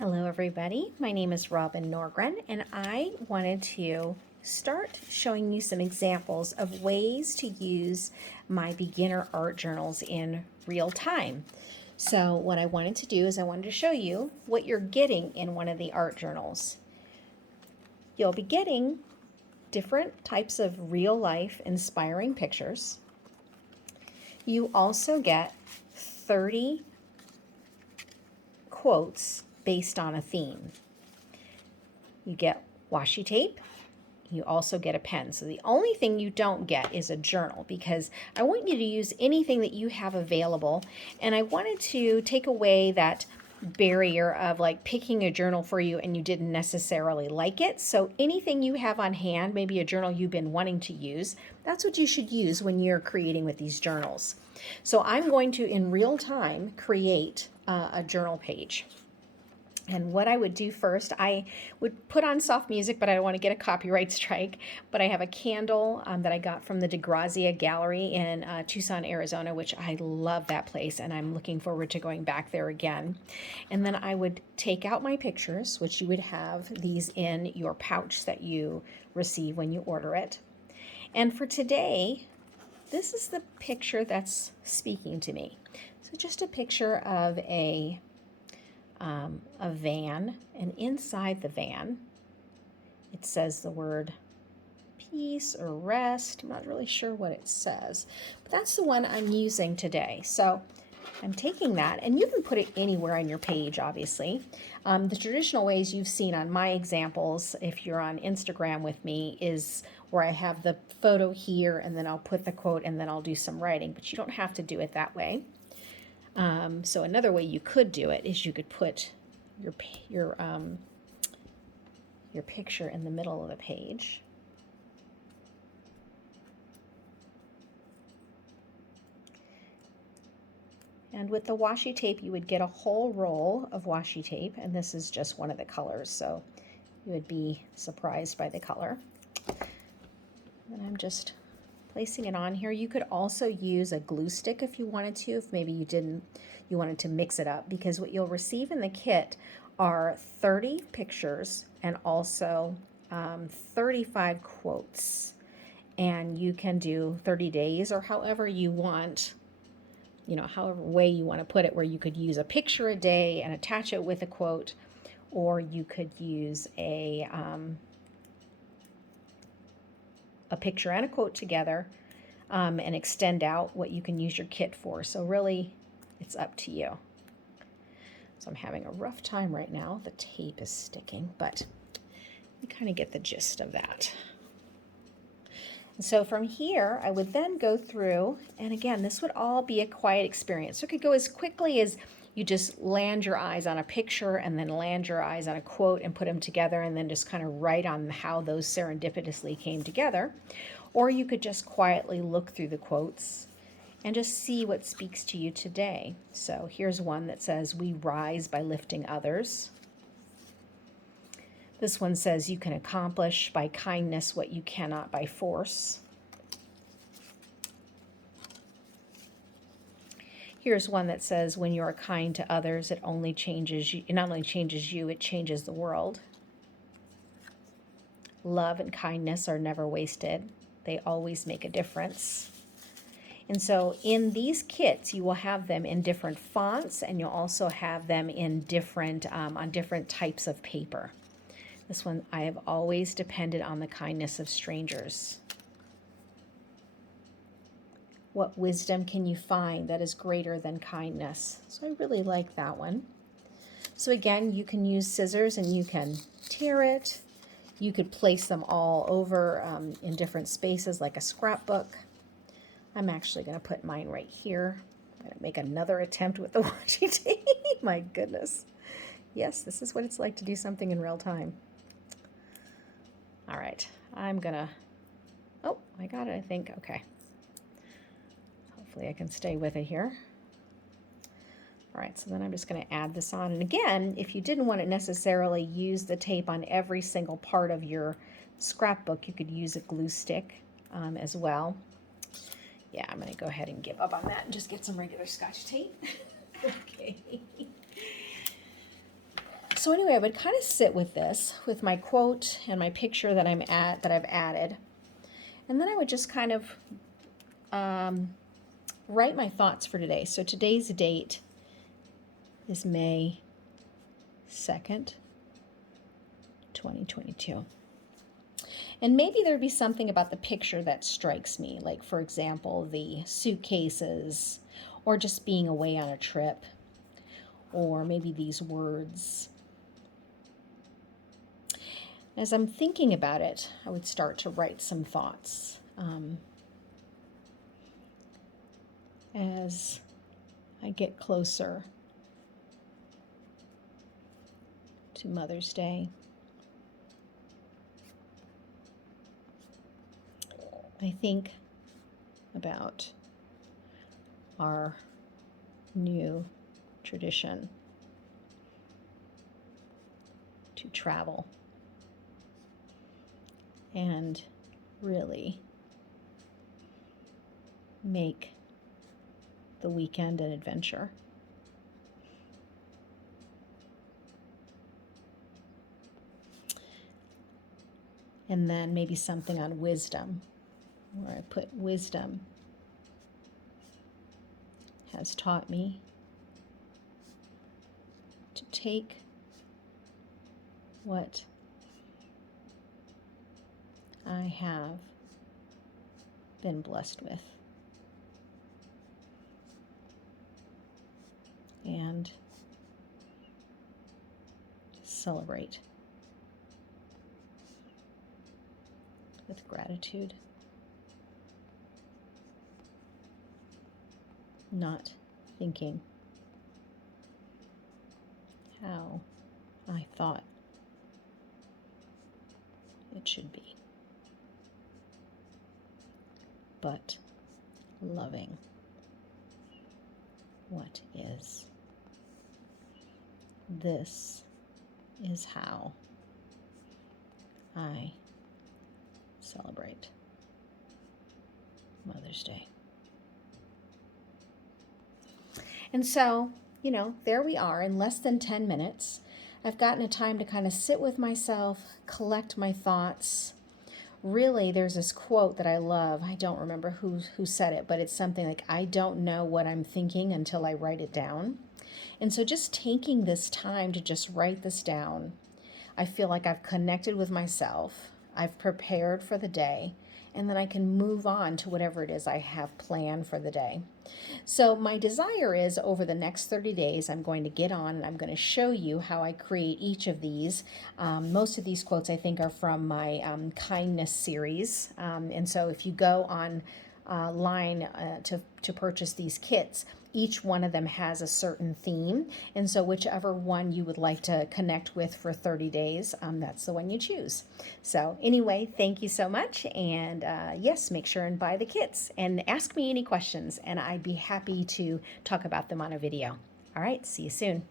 Hello everybody, my name is Robin Norgren and I wanted to start showing you some examples of ways to use my beginner art journals in real time. So what I wanted to do is I wanted to show you what you're getting in one of the art journals. You'll be getting different types of real life inspiring pictures. You also get 30 quotes based on a theme. You get washi tape. You also get a pen. So the only thing you don't get is a journal because I want you to use anything that you have available. And I wanted to take away that barrier of like picking a journal for you and you didn't necessarily like it. So anything you have on hand, maybe a journal you've been wanting to use, that's what you should use when you're creating with these journals. So I'm going to, in real time, create a journal page. And what I would do first, I would put on soft music, but I don't want to get a copyright strike. But I have a candle that I got from the DeGrazia Gallery in Tucson, Arizona, which I love that place, and I'm looking forward to going back there again. And then I would take out my pictures, which you would have these in your pouch that you receive when you order it. And for today, this is the picture that's speaking to me. So just a picture of a van, and inside the van it says the word peace or rest. I'm not really sure what it says, but that's the one I'm using today. So I'm taking that, and you can put it anywhere on your page, obviously. The traditional ways you've seen on my examples, if you're on Instagram with me, is where I have the photo here, and then I'll put the quote, and then I'll do some writing, but you don't have to do it that way. So another way you could do it is you could put your picture in the middle of the page. And with the washi tape, you would get a whole roll of washi tape, and this is just one of the colors, so you would be surprised by the color. And I'm just placing it on here. You could also use a glue stick if you wanted to, if maybe you wanted to mix it up, because what you'll receive in the kit are 30 pictures and also 35 quotes. And you can do 30 days or however you want, however way you want to put it, where you could use a picture a day and attach it with a quote, or you could use a picture and a quote together and extend out what you can use your kit for. So really, it's up to you. So I'm having a rough time right now. The tape is sticking, but you kind of get the gist of that. And so from here, I would then go through, and again, this would all be a quiet experience. So it could go as quickly as you just land your eyes on a picture and then land your eyes on a quote and put them together and then just kind of write on how those serendipitously came together. Or you could just quietly look through the quotes and just see what speaks to you today. So here's one that says, "We rise by lifting others." This one says, "You can accomplish by kindness what you cannot by force." Here's one that says, "When you are kind to others, it only changes you. It not only changes you, it changes the world." "Love and kindness are never wasted. They always make a difference." And so in these kits, you will have them in different fonts, and you'll also have them in different on different types of paper. This one, "I have always depended on the kindness of strangers." "What wisdom can you find that is greater than kindness?" So I really like that one. So again, you can use scissors and you can tear it. You could place them all over in different spaces like a scrapbook. I'm actually going to put mine right here. I'm going to make another attempt with the washi tape. My goodness. Yes, this is what it's like to do something in real time. All right, I'm going to, oh, I got it, I think. Okay. Hopefully I can stay with it here. All right, so then I'm just going to add this on. And again, if you didn't want to necessarily use the tape on every single part of your scrapbook, you could use a glue stick as well. Yeah, I'm going to go ahead and give up on that and just get some regular Scotch tape. Okay. So anyway, I would kind of sit with this, with my quote and my picture that I've added. And then I would just kind of write my thoughts for today. So today's date is May 2nd, 2022. And maybe there'd be something about the picture that strikes me, like, for example, the suitcases, or just being away on a trip, or maybe these words. As I'm thinking about it, I would start to write some thoughts. As I get closer to Mother's Day, I think about our new tradition to travel and really make the weekend an adventure. And then maybe something on wisdom, where I put wisdom has taught me to take what I have been blessed with and celebrate with gratitude, not thinking how I thought it should be, but loving what is. This is how I celebrate Mother's Day. And so, there we are in less than 10 minutes. I've gotten a time to kind of sit with myself, collect my thoughts. Really, there's this quote that I love. I don't remember who said it, but it's something like, I don't know what I'm thinking until I write it down. And so just taking this time to just write this down, I feel like I've connected with myself, I've prepared for the day, and then I can move on to whatever it is I have planned for the day. So my desire is, over the next 30 days, I'm going to get on and I'm going to show you how I create each of these. Most of these quotes, I think, are from my kindness series. And so if you go on line to purchase these kits, each one of them has a certain theme. And so whichever one you would like to connect with for 30 days, that's the one you choose. So anyway, thank you so much. And yes, make sure and buy the kits and ask me any questions, and I'd be happy to talk about them on a video. All right, see you soon.